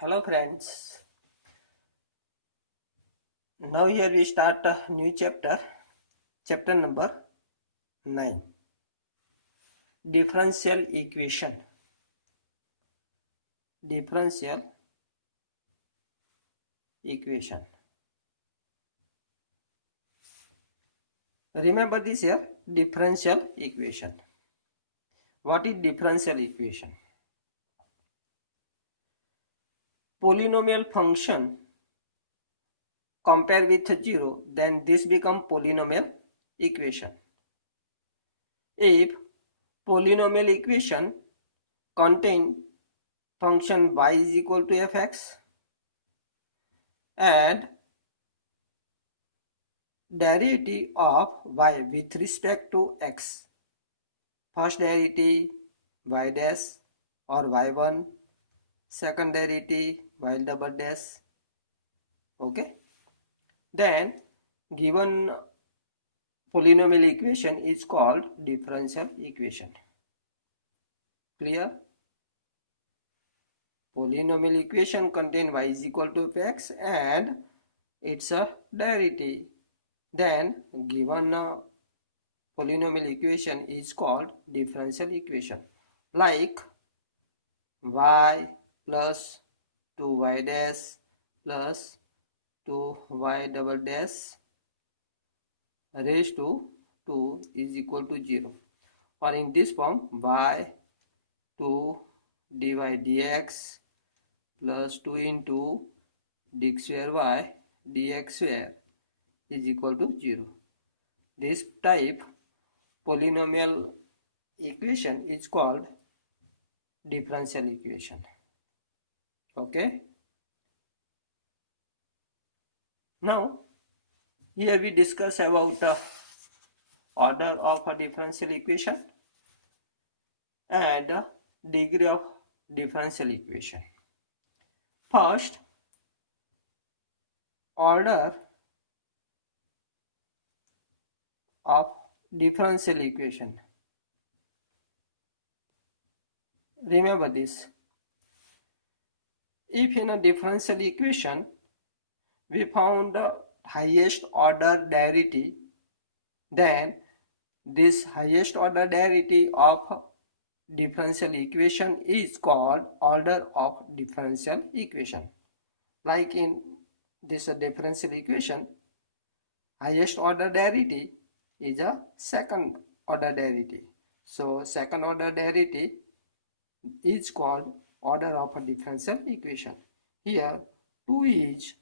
Hello friends. Now here we start a new chapter number 9. Differential equation. Differential equation. Remember this here, differential equation. What is differential equation? Polynomial function compare with 0, then this become polynomial equation. If polynomial equation contain function y is equal to fx and derivative of y with respect to x. First derivative y dash or y1, second derivative y double dash. Okay. Then given polynomial equation is called differential equation. Clear? Polynomial equation contain y is equal to x and it's a derivative. Then given polynomial equation is called differential equation, like y plus 2y dash plus 2y double dash raised to 2 is equal to 0, or in this form y 2 dy dx plus 2 into d square y dx square is equal to 0. This type polynomial equation is called differential equation. Okay. Now here we discuss about order of a differential equation and degree of differential equation. First, order of differential equation. Remember this. If in a differential equation we found the highest order derivative, then this highest order derivative of differential equation is called order of differential equation. Like in this differential equation, highest order derivative is a second order derivative. So second order derivative is called order of a differential equation. Here 2 is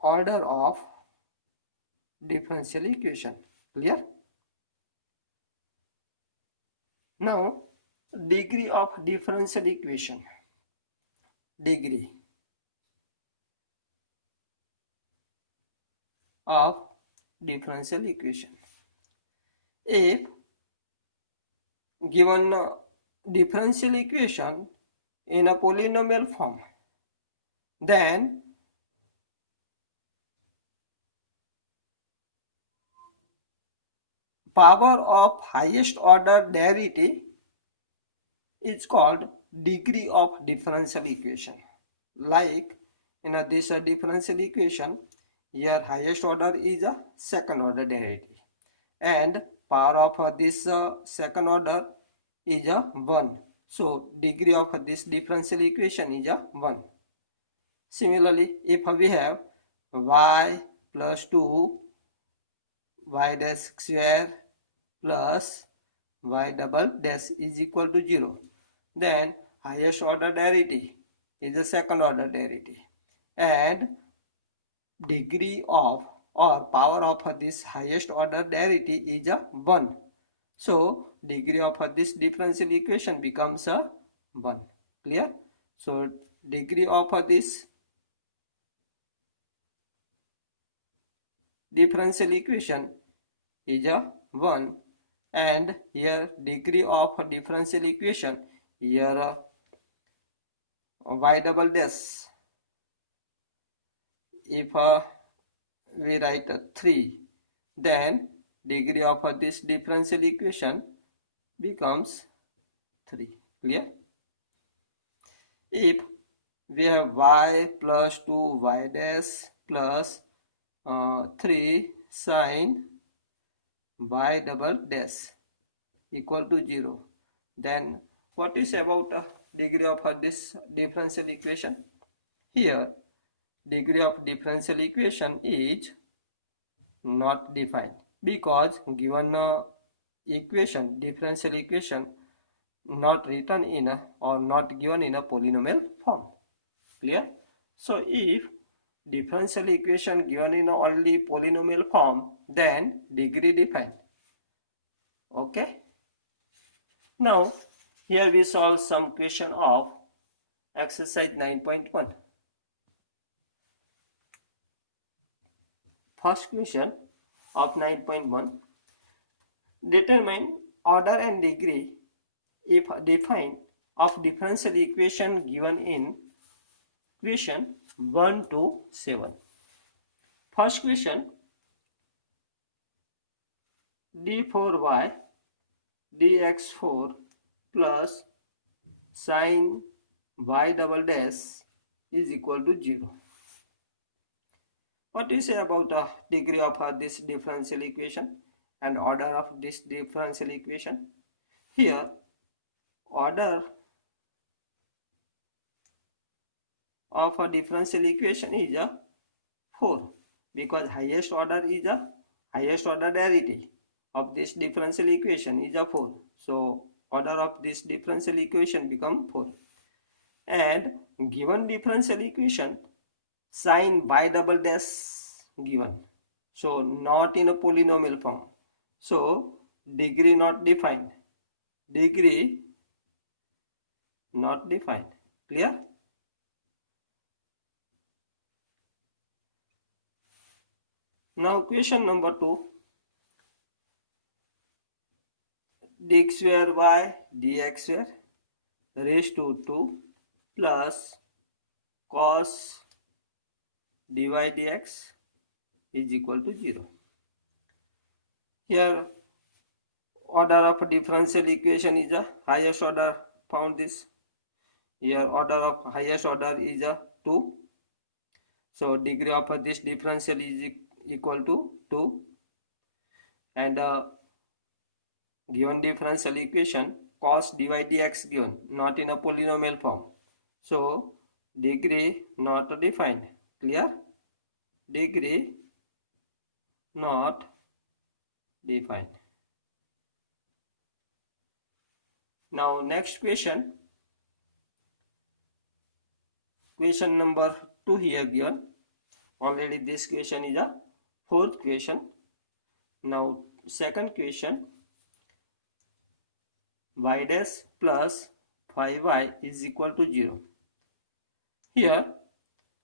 order of differential equation. Clear? Now degree of differential equation. Degree of differential equation. If given differential equation in a polynomial form, then power of highest order derivative is called degree of differential equation. Like in this differential equation, here highest order is a second order derivative and power of this second order is a 1. So degree of this differential equation is a 1. Similarly, if we have y plus 2 y dash square plus y double dash is equal to 0, then highest order derivative is the second order derivative and degree of or power of this highest order derivative is a 1. So degree of this differential equation becomes a 1. Clear? So degree of this differential equation is a 1, and here degree of differential equation, here y double dash, if we write 3, then degree of this differential equation becomes 3. Clear? If we have y plus 2 y dash plus 3 sine y double dash equal to 0. Then what is about degree of this differential equation? Here degree of differential equation is not defined because given equation, differential equation not written in a, or not given in a polynomial form. Clear? So if differential equation given in only polynomial form, then degree defined. Okay. Now here we solve some question of exercise 9.1. First question of 9.1. Determine order and degree if defined of differential equation given in question 1 to 7. First question, d4y dx4 plus sine y double dash is equal to 0. What do you say about the degree of this differential equation and order of this differential equation? Here order of a differential equation is a 4 because highest order is a highest order derivative of this differential equation is a 4. So order of this differential equation become 4. And given differential equation sine y double dash given. So not in a polynomial form. So degree not defined. Degree not defined. Clear? Now question number 2. D square y dx square raised to 2 plus cos dy dx is equal to 0. Here order of differential equation is a highest order found this. Here order of highest order is a 2. So degree of this differential is equal to 2. And given differential equation cos dy dx given not in a polynomial form. So degree not defined. Clear? Degree not defined. Now next question. Question number 2 here given. Already this question is a fourth question. Now second question, y dash plus 5y is equal to 0. Here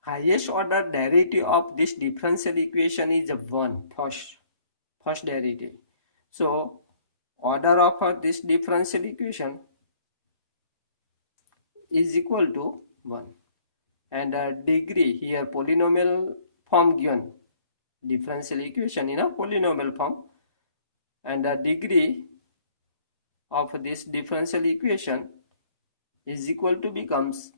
highest order derivative of this differential equation is 1, first derivative. So order of this differential equation is equal to 1. And degree here polynomial form given, differential equation in a polynomial form, and the degree of this differential equation is equal to becomes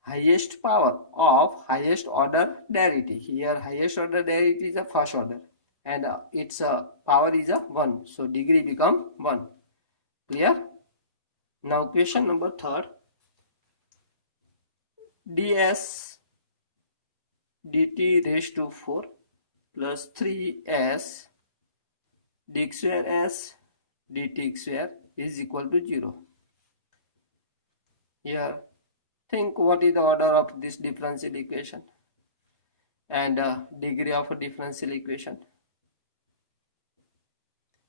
highest power of highest order derivative. Here highest order derivative is a first order and its power is a 1. So degree become 1. Clear? Now question number 3. ds dt raised to 4 plus 3s d square s dt square is equal to 0. Here think what is the order of this differential equation and degree of a differential equation.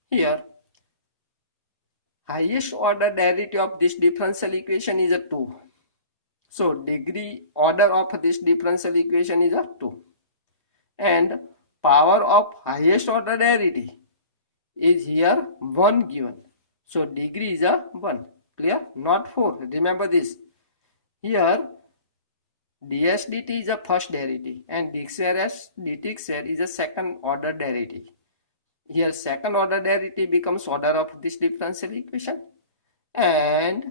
Here highest order derivative of this differential equation is a 2. So degree order of this differential equation is a 2. And power of highest order derivative is here 1 given. So degree is a 1. Clear? Not 4. Remember this. Here ds dt is a first derivative and d square s dt square is a second order derivative. Here second order derivative becomes order of this differential equation and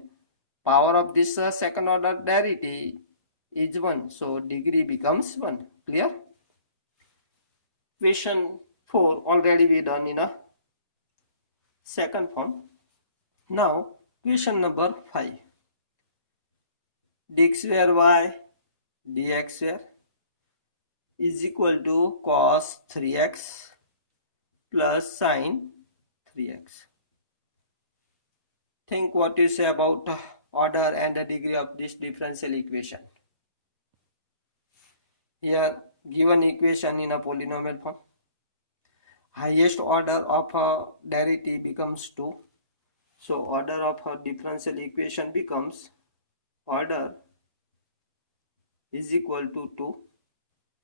power of this second order derivative is 1. So degree becomes 1. Clear? Question 4 already we done in a second form. Now question number 5. D square y dx square is equal to cos 3x plus sin 3x. Think what you say about order and the degree of this differential equation. Here given equation in a polynomial form. Highest order of a derivative becomes 2. So order of a differential equation becomes order is equal to 2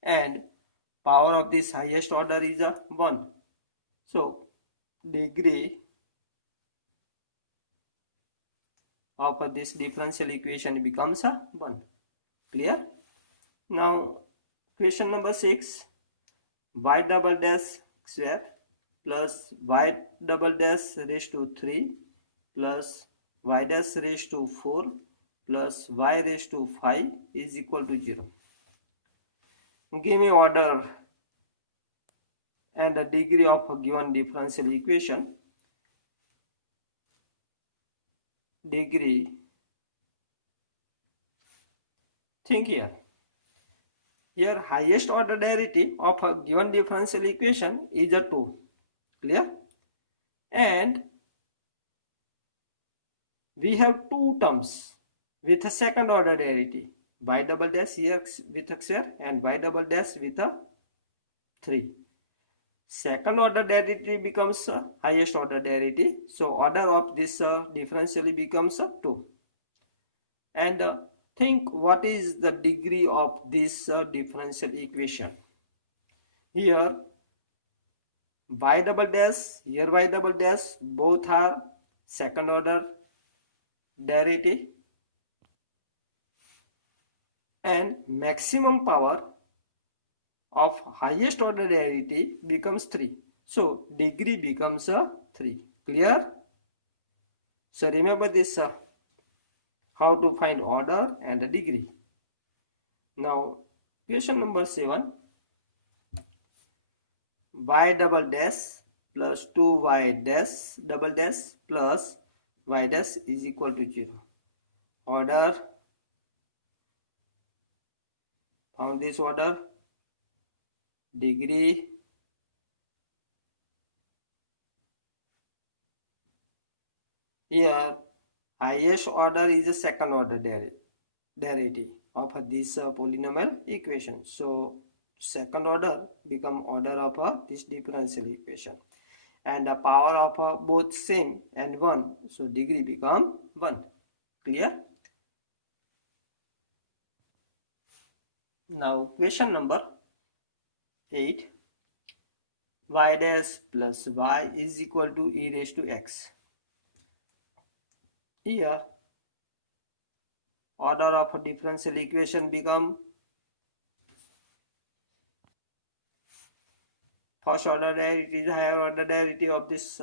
and power of this highest order is a 1. So degree of this differential equation becomes a 1. Clear? Now question number 6. Y double dash square plus y double dash raised to 3 plus y dash raised to 4 plus y raised to 5 is equal to 0. Give me order and the degree of a given differential equation. Degree. Think here. Here highest order derivative of a given differential equation is a 2. Clear? And we have two terms with a second order derivative. Y double dash here with a square and y double dash with a 3. Second order derivative becomes highest order derivative. So order of this differentially becomes 2. And think what is the degree of this differential equation. Here y double dash, here y double dash, both are second order derivative and maximum power of highest order derivative becomes 3. So degree becomes 3. Clear? So remember this how to find order and the degree. Now question number 7. Y double dash plus 2y dash double dash plus y dash is equal to 0. Order. Found this order. Degree. Here highest order is a second order derivative of this polynomial equation. So second order become order of this differential equation and the power of both same and 1. So degree become 1. Clear? Now question number 8. Y dash plus y is equal to e raised to x. Here order of a differential equation become first order derivative is higher order derivative of this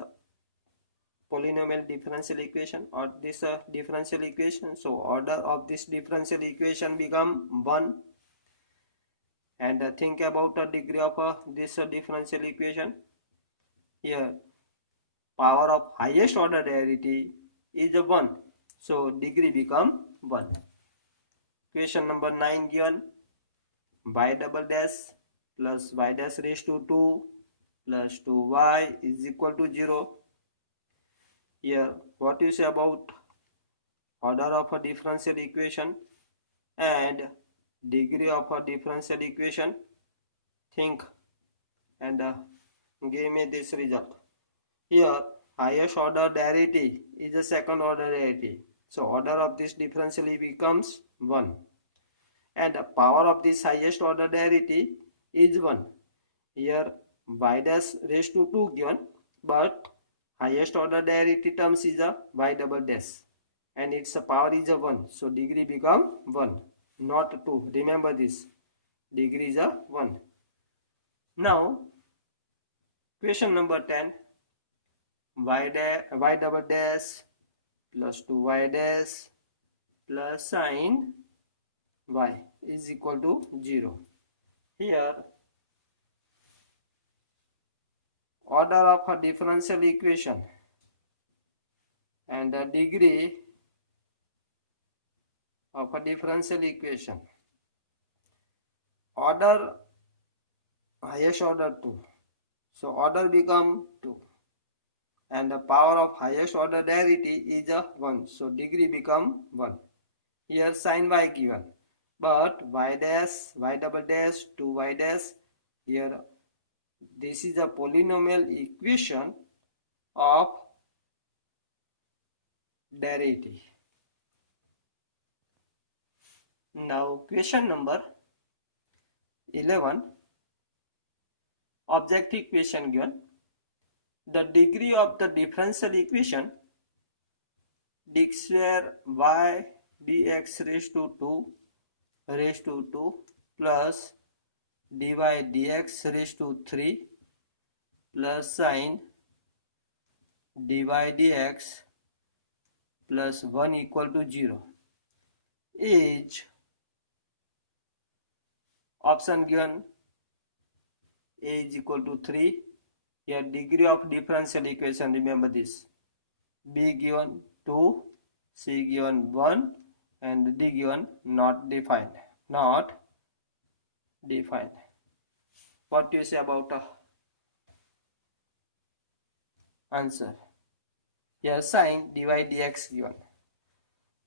polynomial differential equation or this differential equation. So order of this differential equation become 1. And think about the degree of this differential equation. Here power of highest order derivative is 1. So degree become 1. Question number 9 given. Y double dash plus y dash raised to 2 plus 2y is equal to 0. Here what you say about order of a differential equation and degree of a differential equation. Think and give me this result. Here highest order derivative is a second order derivative. So order of this differential becomes 1. And the power of this highest order derivative is 1. Here y dash raised to 2 given, but highest order derivative terms is a y double dash and its power is a 1. So degree become 1, not 2. Remember this. Degree is a 1. Now question number 10. Y double dash plus 2y dash plus sin y is equal to 0. Here order of a differential equation and the degree of a differential equation. Order, highest order 2. So order become 2. And the power of highest order derivative is a 1. So degree become 1. Here sin y given. But y dash, y double dash, 2y dash. Here this is a polynomial equation of derivative. Now question number 11. Objective question given. The degree of the differential equation d square y dx raised to 2 plus dy dx raised to 3 plus sin dy dx plus 1 equal to 0 is option given. A is equal to 3. Here degree of differential equation, remember this. B given 2, C given 1 and D given not defined. Not defined. What do you say about answer? Here sin dy dx given.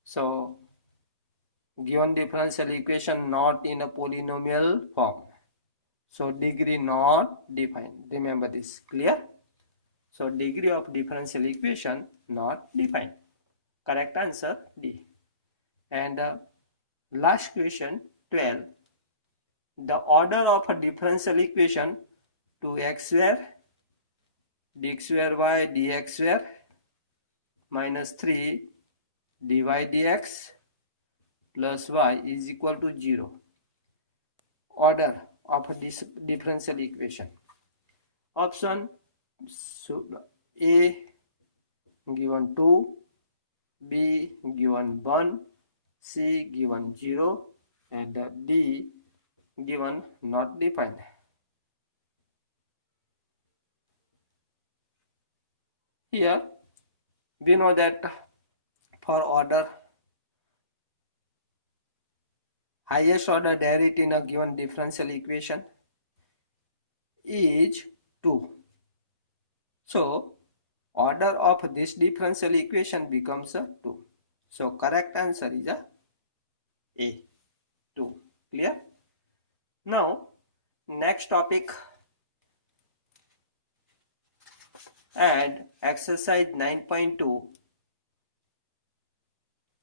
So given differential equation not in a polynomial form. So degree not defined. Remember this. Clear? So degree of differential equation not defined. Correct answer D. And last question 12. The order of a differential equation to x square dx square y dx square minus 3 dy dx plus y is equal to 0. Order of this differential equation. Option A given 2, B given 1, C given 0 and D given not defined. Here we know that for order highest order derivative in a given differential equation is 2. So order of this differential equation becomes a 2. So correct answer is A, 2. Clear? Now next topic and exercise 9.2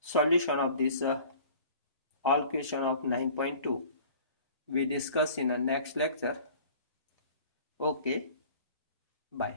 solution of this all question of 9.2 we discuss in the next lecture. Okay, bye.